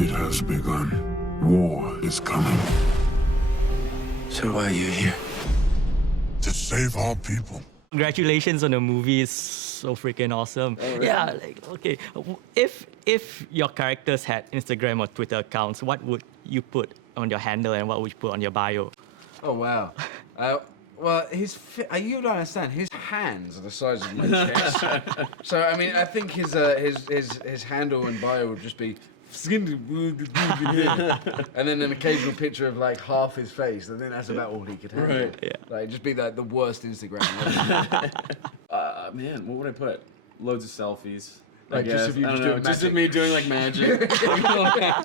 It has begun. War is coming. So why are you here? To save our people. Congratulations on the movie, it's so freaking awesome. Oh, really? Yeah, like, okay. If your characters had Instagram or Twitter accounts, what would you put on your handle and what would you put on your bio? Oh wow. Well, you don't understand. His hands are the size of my chest. So I mean, I think his handle and bio would just be, and then an occasional picture of like half his face. I think that's about all he could handle. Right. Yeah. Like just be like the worst Instagram. Man, what would I put? Loads of selfies. Like, just of you just doing just of magic. me doing like magic.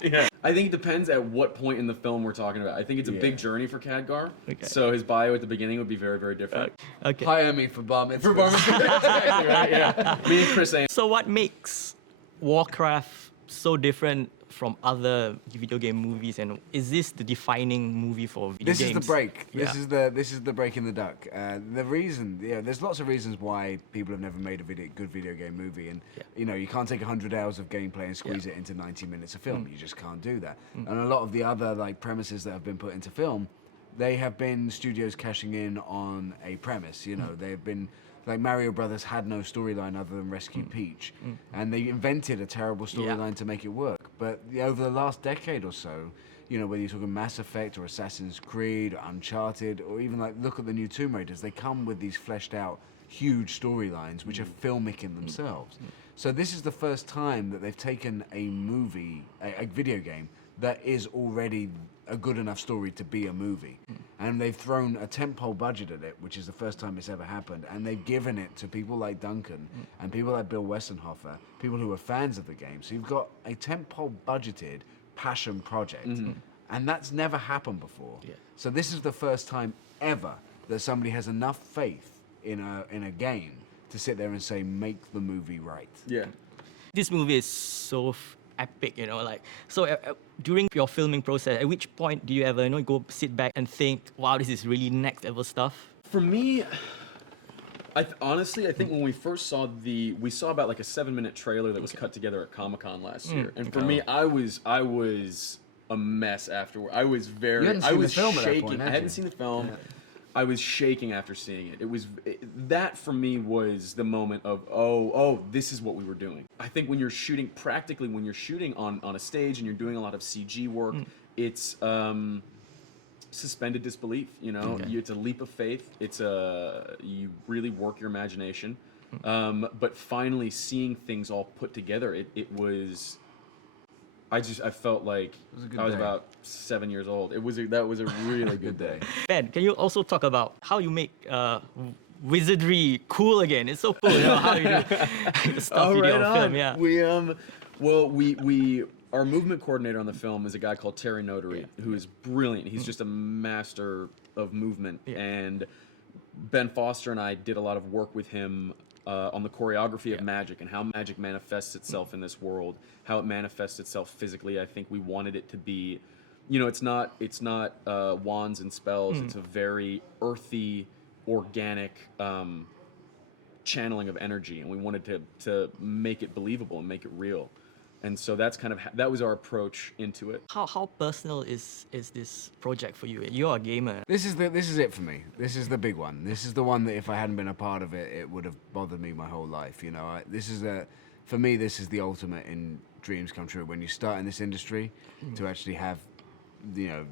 Yeah. I think it depends at what point in the film we're talking about. I think it's a big journey for Khadgar. Okay. So his bio at the beginning would be very, very different. Okay. Hire me for bar mitzvahs. For Bar Mitzvah, exactly, right? Yeah. Me and Chris Ames. So what makes Warcraft so different from other video game movies, and is this the defining movie for video games? This is the break. Yeah. This is the break in the duck. The reason, there's lots of reasons why people have never made a good video game movie, and you can't take 100 hours of gameplay and squeeze it into 90 minutes of film. You just can't do that. And a lot of the other like premises that have been put into film, they have been studios cashing in on a premise. They've been. Like Mario Brothers had no storyline other than rescue Peach, and they invented a terrible storyline to make it work. But over the last decade or so, whether you're talking Mass Effect or Assassin's Creed, or Uncharted, or even like look at the new Tomb Raiders, they come with these fleshed out, huge storylines which are filmic in themselves. So this is the first time that they've taken a movie, a video game that is already a good enough story to be a movie. And they've thrown a tentpole budget at it, which is the first time it's ever happened. And they've given it to people like Duncan and people like Bill Westenhofer, people who are fans of the game. So you've got a tentpole budgeted passion project. And that's never happened before. Yeah. So this is the first time ever that somebody has enough faith in a game to sit there and say, make the movie right. Yeah. This movie is so epic, so during your filming process, at which point do you ever go sit back and think, wow, this is really next level stuff? For me, honestly, I think when we first saw we saw about like a 7-minute trailer that was cut together at Comic-Con last year, and for me, I was a mess afterward. I was You hadn't seen the film at that shaking. point, had I hadn't you? seen the film. I was shaking after seeing it. That for me was the moment of oh, this is what we were doing. I think when you're shooting on a stage and you're doing a lot of CG work, it's suspended disbelief. It's a leap of faith. You really work your imagination. But finally seeing things all put together, it was. I felt like I was about 7 years old. That was a really good day. Ben, can you also talk about how you make wizardry cool again? It's so cool, how you do the stuff video film. Yeah. We our movement coordinator on the film is a guy called Terry Notary, who is brilliant. He's just a master of movement, and Ben Foster and I did a lot of work with him on the choreography of magic and how magic manifests itself in this world, how it manifests itself physically. I think we wanted it to be, it's not wands and spells. It's a very earthy, organic channeling of energy, and we wanted to make it believable and make it real. And so that's that was our approach into it. How personal is this project for you? You're a gamer. This is it for me. This is the big one. This is the one that if I hadn't been a part of it, it would have bothered me my whole life. For me, this is the ultimate in dreams come true. When you start in this industry, to actually have, to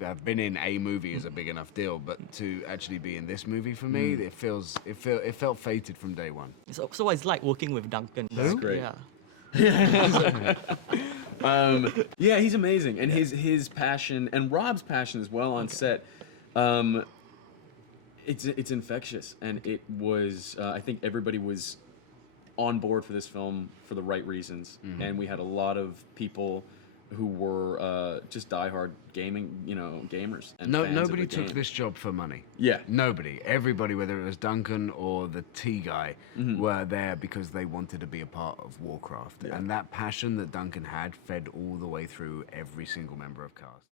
have been in a movie is a big enough deal, but to actually be in this movie for me, it felt fated from day one. So what it's like working with Duncan? That's great. Yeah. Yeah, he's amazing, and his passion and Rob's passion as well on set. It's infectious, and it was. I think everybody was on board for this film for the right reasons, and we had a lot of people who were just diehard gamers. And fans of Nobody the took game. this job for money. Yeah. Nobody. Everybody, whether it was Duncan or the tea guy, were there because they wanted to be a part of Warcraft. Yeah. And that passion that Duncan had fed all the way through every single member of cast.